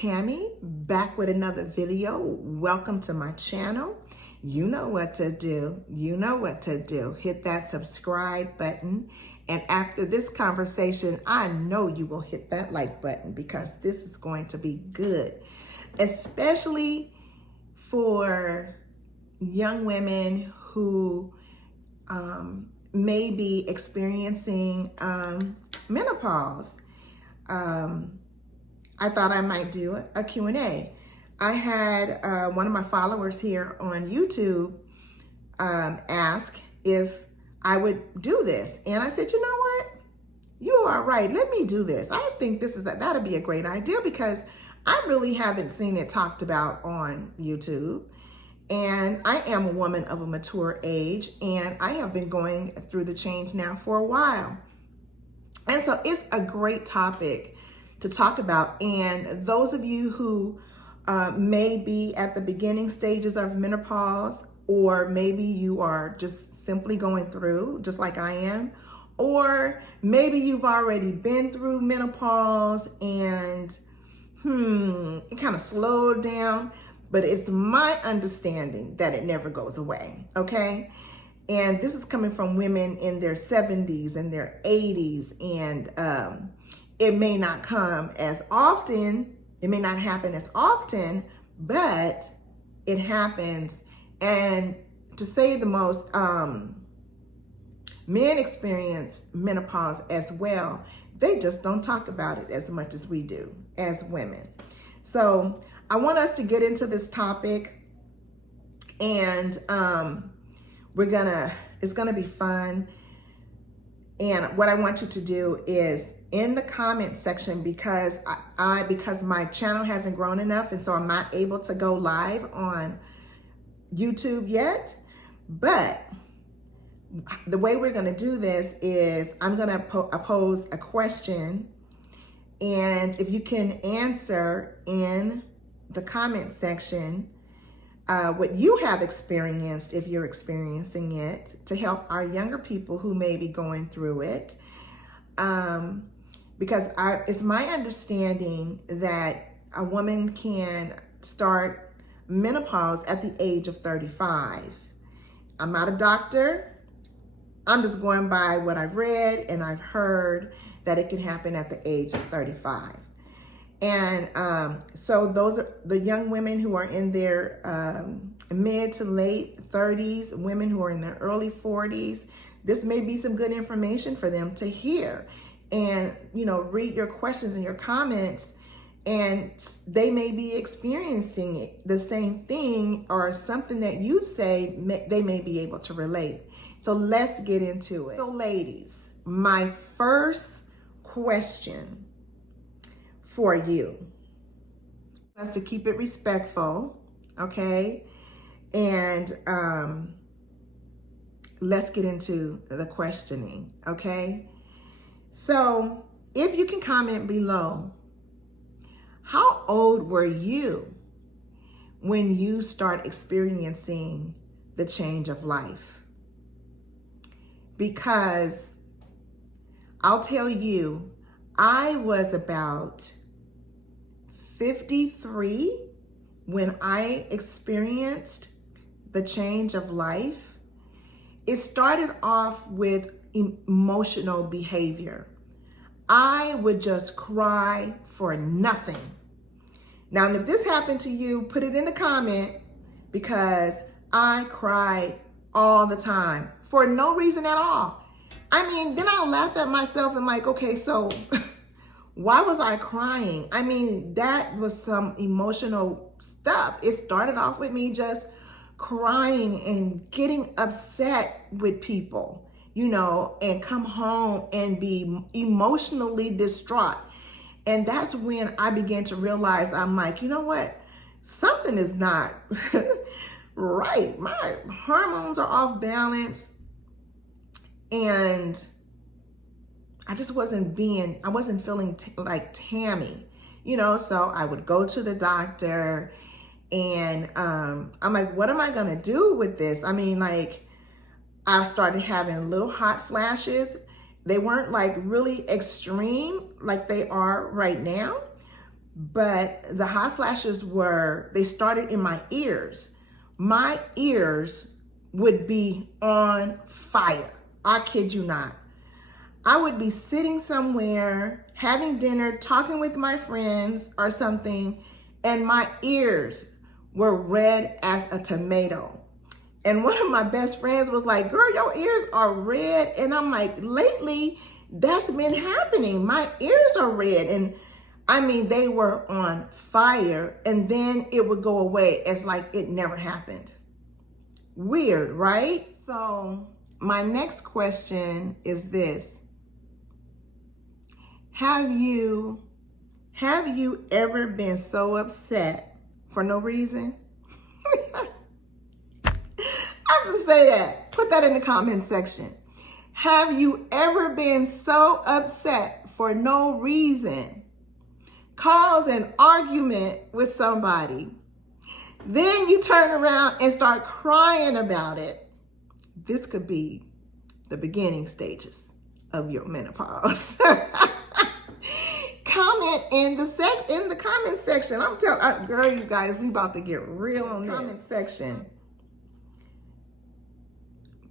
Tammy, back with another video. Welcome to my channel. You know what to do. You know what to do. Hit that subscribe button. And after this conversation, I know you will hit that like button because this is going to be good, especially for young women who may be experiencing menopause. I thought I might do a Q&A. I had one of my followers here on YouTube ask if I would do this. And I said, you know what? You are right. Let me do this. I think that'd be a great idea because I really haven't seen it talked about on YouTube. And I am a woman of a mature age, and I have been going through the change now for a while. And so it's a great topic to talk about. And those of you who may be at the beginning stages of menopause, or maybe you are just simply going through, just like I am, or maybe you've already been through menopause and it kind of slowed down, but it's my understanding that it never goes away, okay? And this is coming from women in their 70s and their 80s, and it may not come as often, it may not happen as often, but it happens. And to say the most, men experience menopause as well. They just don't talk about it as much as we do as women. So I want us to get into this topic, and it's gonna be fun. And what I want you to do is in the comment section, because because my channel hasn't grown enough, and so I'm not able to go live on YouTube yet. But the way we're gonna do this is I'm gonna pose a question, and if you can answer in the comment section what you have experienced, if you're experiencing it, to help our younger people who may be going through it. Because it's my understanding that a woman can start menopause at the age of 35. I'm not a doctor. I'm just going by what I've read and I've heard, that it can happen at the age of 35. And so those are the young women who are in their mid to late 30s, women who are in their early 40s. This may be some good information for them to hear. And, you know, read your questions and your comments, and they may be experiencing the same thing or something that you say they may be able to relate. So let's get into it. So ladies, my first question for you is to keep it respectful, okay? And let's get into the questioning, okay? So if you can comment below, how old were you when you start experiencing the change of life? Because I'll tell you, I was about 53 when I experienced the change of life. It started off with emotional behavior. I would just cry for nothing. Now, if this happened to you, put it in the comment, because I cried all the time for no reason at all. I mean, then I'll laugh at myself and like, okay, so why was I crying? I mean, that was some emotional stuff. It started off with me just crying and getting upset with people, you know, and come home and be emotionally distraught. And that's when I began to realize, I'm like, you know what? Something is not right. My hormones are off balance. And I just wasn't feeling like Tammy, you know? So I would go to the doctor, and I'm like, what am I gonna do with this? I mean, like, I started having little hot flashes. They weren't like really extreme like they are right now, but the hot flashes they started in my ears. My ears would be on fire. I kid you not. I would be sitting somewhere, having dinner, talking with my friends or something, and my ears were red as a tomato. And one of my best friends was like, girl, your ears are red. And I'm like, lately, that's been happening. My ears are red. And I mean, they were on fire, and then it would go away. It's like it never happened. Weird, right? So my next question is this. Have you ever been so upset for no reason? I can say that. Put that in the comment section. Have you ever been so upset for no reason? Cause an argument with somebody. Then you turn around and start crying about it. This could be the beginning stages of your menopause. Comment in the comment section. I'm telling, girl, you guys, we about to get real on the comment section.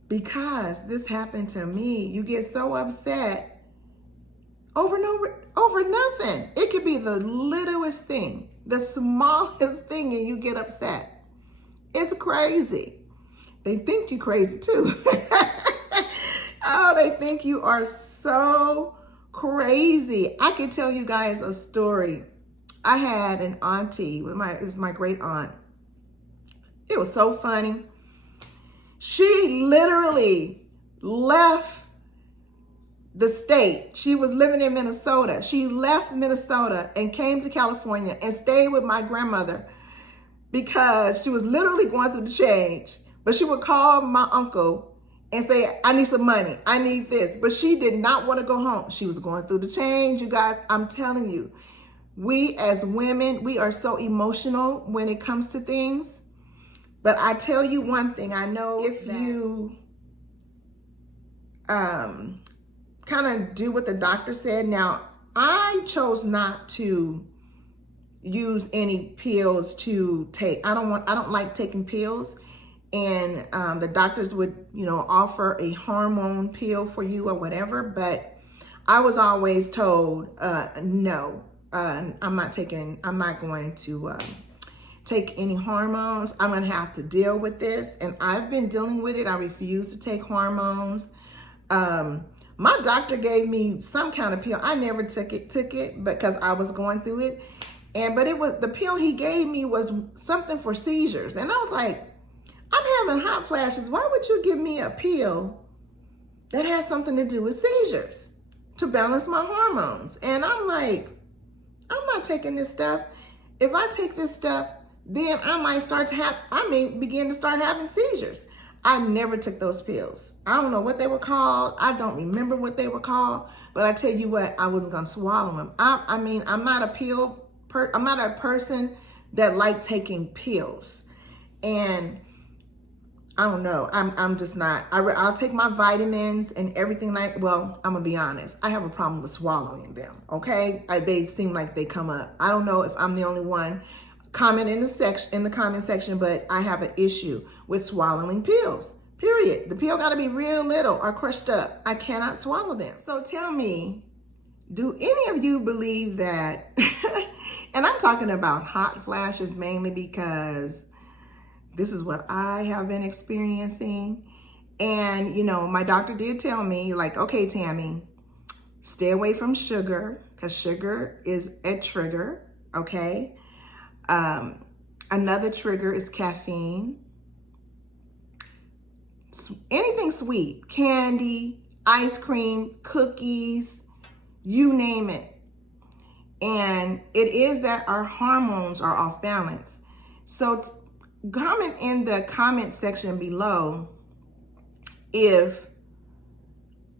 Because this happened to me, you get so upset over nothing. It could be the littlest thing, the smallest thing, and you get upset. It's crazy. They think you crazy too. Oh, they think you are so crazy. I can tell you guys a story. I had an auntie this is my great aunt. It was so funny. She literally left the state. She was living in Minnesota. She left Minnesota and came to California and stayed with my grandmother because she was literally going through the change. But she would call my uncle and say, I need some money. I need this. But she did not want to go home. She was going through the change. You guys, I'm telling you, we as women, we are so emotional when it comes to things. But I tell you one thing, I know if you kind of do what the doctor said. Now, I chose not to use any pills to take. I don't like taking pills. And the doctors would, offer a hormone pill for you or whatever. But I was always told, no, I'm not going to take any hormones. I'm going to have to deal with this. And I've been dealing with it. I refuse to take hormones. My doctor gave me some kind of pill. I never took it because I was going through it. But the pill he gave me was something for seizures. And I was like, I'm having hot flashes. Why would you give me a pill that has something to do with seizures to balance my hormones? And I'm like, I'm not taking this stuff. If I take this stuff, then I may begin to start having seizures. I never took those pills. I don't know what they were called. I don't remember what they were called, but I tell you what, I wasn't going to swallow them. I'm not a person that like taking pills. And I don't know. I'm just not. I'll take my vitamins and everything well, I'm going to be honest. I have a problem with swallowing them, okay? They seem like they come up. I don't know if I'm the only one. Comment in the comment section, but I have an issue with swallowing pills, period. The pill got to be real little or crushed up. I cannot swallow them. So tell me, do any of you believe that, and I'm talking about hot flashes mainly because this is what I have been experiencing. And, my doctor did tell me, like, okay, Tammy, stay away from sugar because sugar is a trigger, okay? Another trigger is caffeine. Anything sweet, candy, ice cream, cookies, you name it. And it is that our hormones are off balance. So comment in the comment section below if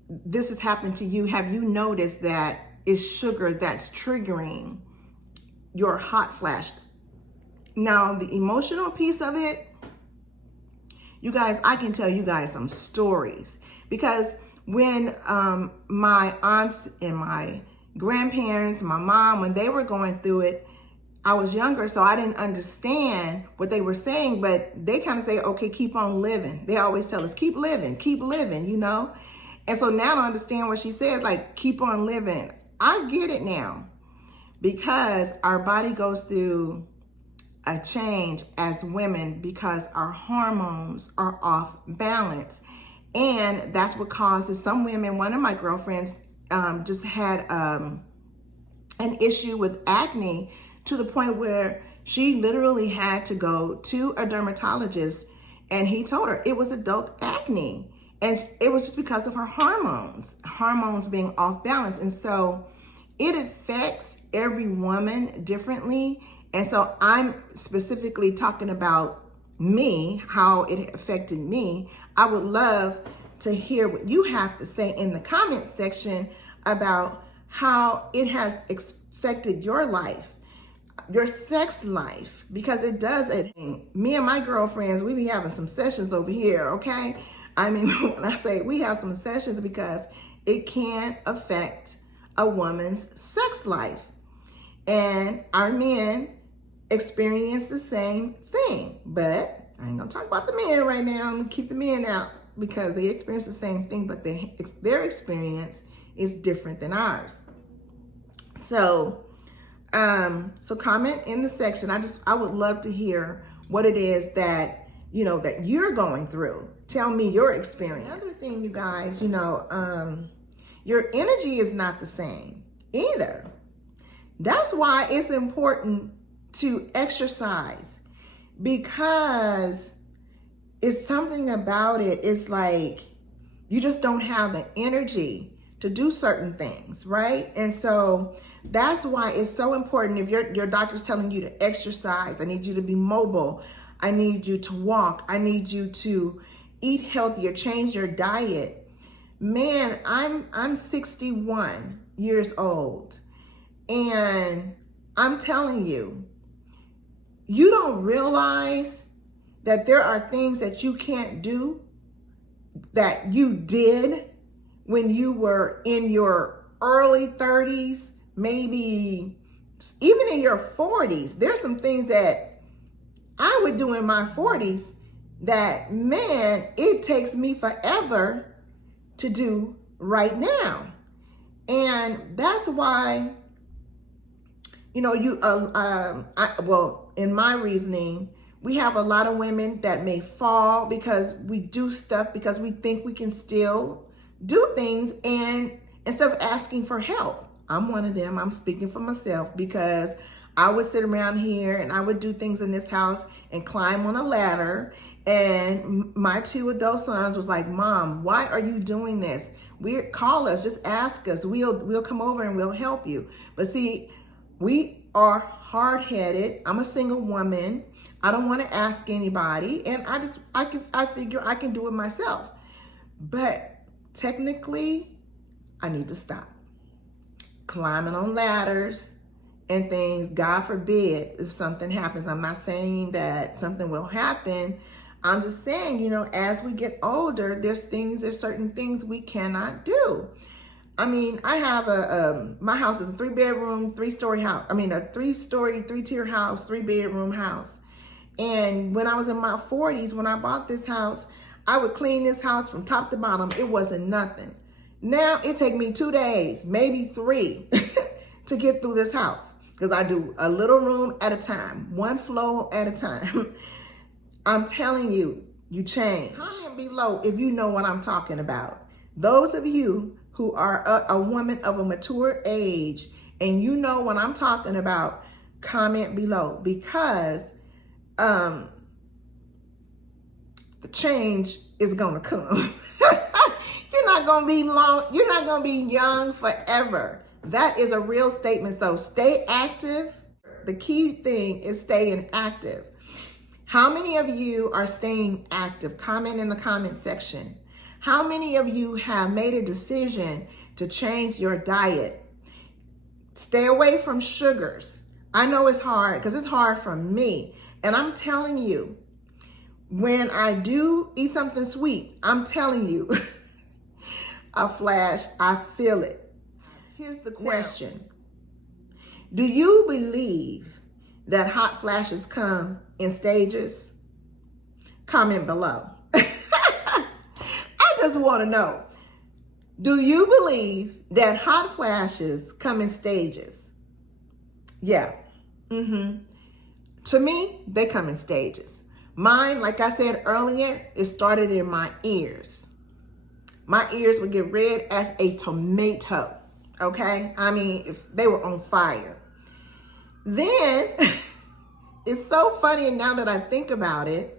this has happened to you. Have you noticed that it's sugar that's triggering your hot flashes? Now, the emotional piece of it, you guys, I can tell you guys some stories. Because when my aunts and my grandparents, my mom, when they were going through it, I was younger, so I didn't understand what they were saying, but they kind of say, okay, keep on living. They always tell us, keep living, you know? And so now I understand what she says, like, keep on living. I get it now, because our body goes through a change as women because our hormones are off balance. And that's what causes some women, one of my girlfriends just had an issue with acne to the point where she literally had to go to a dermatologist, and he told her it was adult acne. And it was just because of her hormones being off balance. And so it affects every woman differently. And so I'm specifically talking about me, how it affected me. I would love to hear what you have to say in the comment section about how it has affected your life, your sex life, because it does. Me and my girlfriends, we be having some sessions over here, okay? I mean, when I say we have some sessions, because it can affect a woman's sex life. And our men experience the same thing. But I ain't gonna talk about the men right now. I'm gonna keep the men out because they experience the same thing, but their experience is different than ours. So, so comment in the section. I would love to hear what it is that, you know, that you're going through. Tell me your experience. Another thing, you guys, you know, your energy is not the same either. That's why it's important to exercise, because it's something about it. It's like you just don't have the energy to do certain things, right? And so that's why it's so important. If your doctor's telling you to exercise, I need you to be mobile, I need you to walk, I need you to eat healthier, change your diet. Man, I'm 61 years old, and I'm telling you, you don't realize that there are things that you can't do that you did when you were in your early 30s, maybe even in your 40s. There's some things that I would do in my 40s that, man, it takes me forever to do right now. And that's why, you know, well, in my reasoning, we have a lot of women that may fall because we do stuff because we think we can still do things, and instead of asking for help. I'm one of them. I'm speaking for myself, because I would sit around here and I would do things in this house and climb on a ladder, and my 2 adult sons was like, Mom, why are you doing this? Call us, just ask us. We'll come over and we'll help you. But see, we are hard-headed. I'm a single woman. I don't want to ask anybody, and I figure I can do it myself. But technically, I need to stop climbing on ladders and things. God forbid if something happens. I'm not saying that something will happen. I'm just saying, you know, as we get older, there's certain things we cannot do. I mean, I have my house is a 3-bedroom, 3-story house. I mean, a 3-story, 3-tier house, 3-bedroom house. And when I was in my 40s, when I bought this house, I would clean this house from top to bottom. It wasn't nothing. Now it takes me 2 days, maybe 3, to get through this house, because I do a little room at a time, one floor at a time. I'm telling you, you change. Comment below if you know what I'm talking about. Those of you who are a woman of a mature age and you know what I'm talking about, comment below, because the change is gonna come. You're not gonna be long, you're not gonna be young forever. That is a real statement. So stay active. The key thing is staying active. How many of you are staying active? Comment in the comment section. How many of you have made a decision to change your diet? Stay away from sugars. I know it's hard, because it's hard for me. And I'm telling you, when I do eat something sweet, I'm telling you, I flash, I feel it. Here's the question. Do you believe that hot flashes come in stages? Comment below. I just want to know, do you believe that hot flashes come in stages? Yeah. To me, they come in stages. Mine, like I said earlier, it started in my ears. My ears would get red as a tomato, okay? I mean, if they were on fire. Then, it's so funny now that I think about it.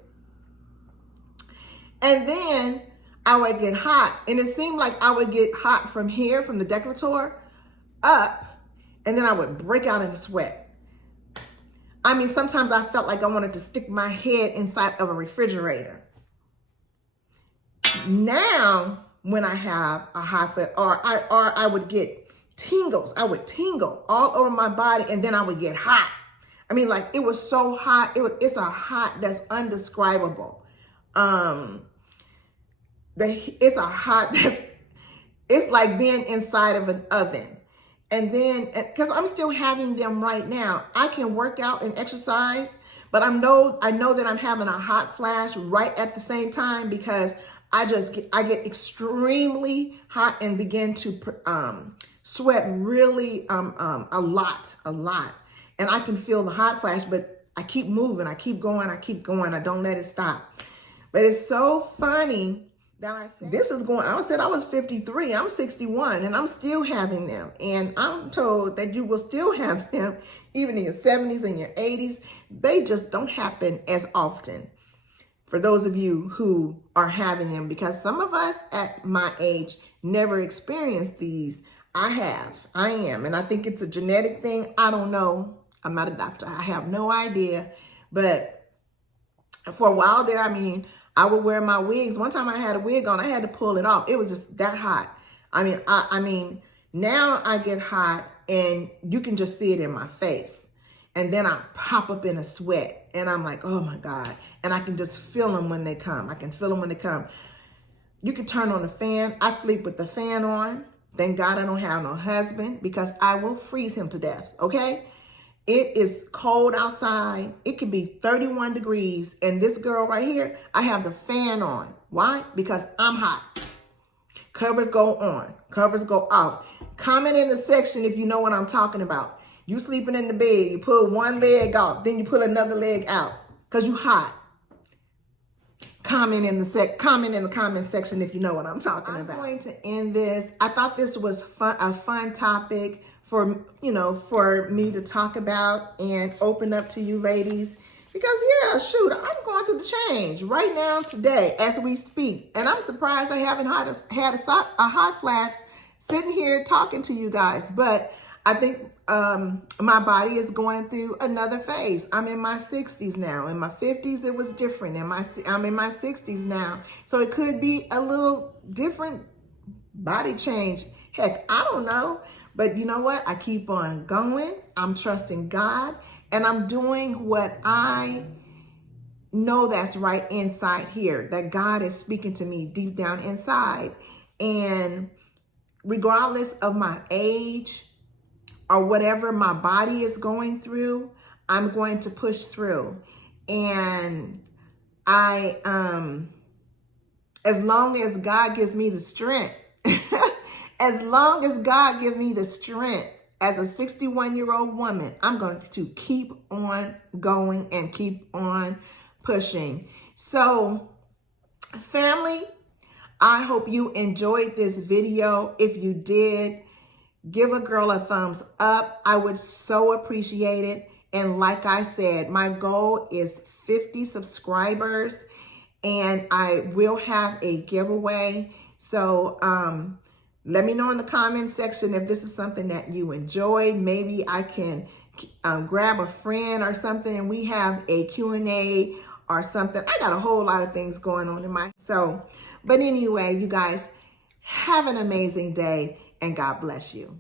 And then I would get hot, and it seemed like I would get hot from here, from the decollator, up, and then I would break out in sweat. I mean, sometimes I felt like I wanted to stick my head inside of a refrigerator. Now, when I have a hot flash, or I would get tingles. I would tingle all over my body, and then I would get hot. I mean, like, it was so hot. It's a hot that's undescribable. It's a hot that's, it's like being inside of an oven. And then, because I'm still having them right now, I can work out and exercise, but I know that I'm having a hot flash right at the same time, because I get extremely hot and begin to sweat really a lot. And I can feel the hot flash, but I keep moving, I keep going, I don't let it stop. But it's so funny that I said, I said I was 53, I'm 61, and I'm still having them. And I'm told that you will still have them even in your 70s and your 80s. They just don't happen as often for those of you who are having them, because some of us at my age never experienced these. I am, and I think it's a genetic thing. I don't know. I'm not a doctor. I have no idea. But for a while there, I mean, I would wear my wigs. One time I had a wig on, I had to pull it off. It was just that hot. I mean, now I get hot and you can just see it in my face. And then I pop up in a sweat and I'm like, oh my God. And I can just feel them when they come. You can turn on the fan. I sleep with the fan on. Thank God I don't have no husband, because I will freeze him to death, okay? It is cold outside. It could be 31 degrees. And this girl right here, I have the fan on. Why? Because I'm hot. Covers go on. Covers go off. Comment in the section if you know what I'm talking about. You sleeping in the bed, you pull one leg off, then you pull another leg out because you hot. Comment in the comment section if you know what I'm talking about. I'm going to end this. I thought this was a fun topic for me to talk about and open up to you ladies, because yeah, shoot, I'm going through the change right now today as we speak, and I'm surprised I haven't had a hot flash sitting here talking to you guys. But I think my body is going through another phase. I'm in my 60s now. In my 50s, it was different. I'm in my 60s now. So it could be a little different body change. Heck, I don't know. But you know what? I keep on going. I'm trusting God. And I'm doing what I know that's right inside here. That God is speaking to me deep down inside. And regardless of my age, or whatever my body is going through, I'm going to push through. And as long as God gives me the strength, as long as God gives me the strength as a 61-year-old woman, I'm going to keep on going and keep on pushing. So, family, I hope you enjoyed this video. If you did, give a girl a thumbs up. I would so appreciate it. And like I said, my goal is 50 subscribers, and I will have a giveaway. So let me know in the comment section if this is something that you enjoyed. Maybe I can grab a friend or something and we have a Q&A or something. I got a whole lot of things going on in my, but anyway, you guys have an amazing day. And God bless you.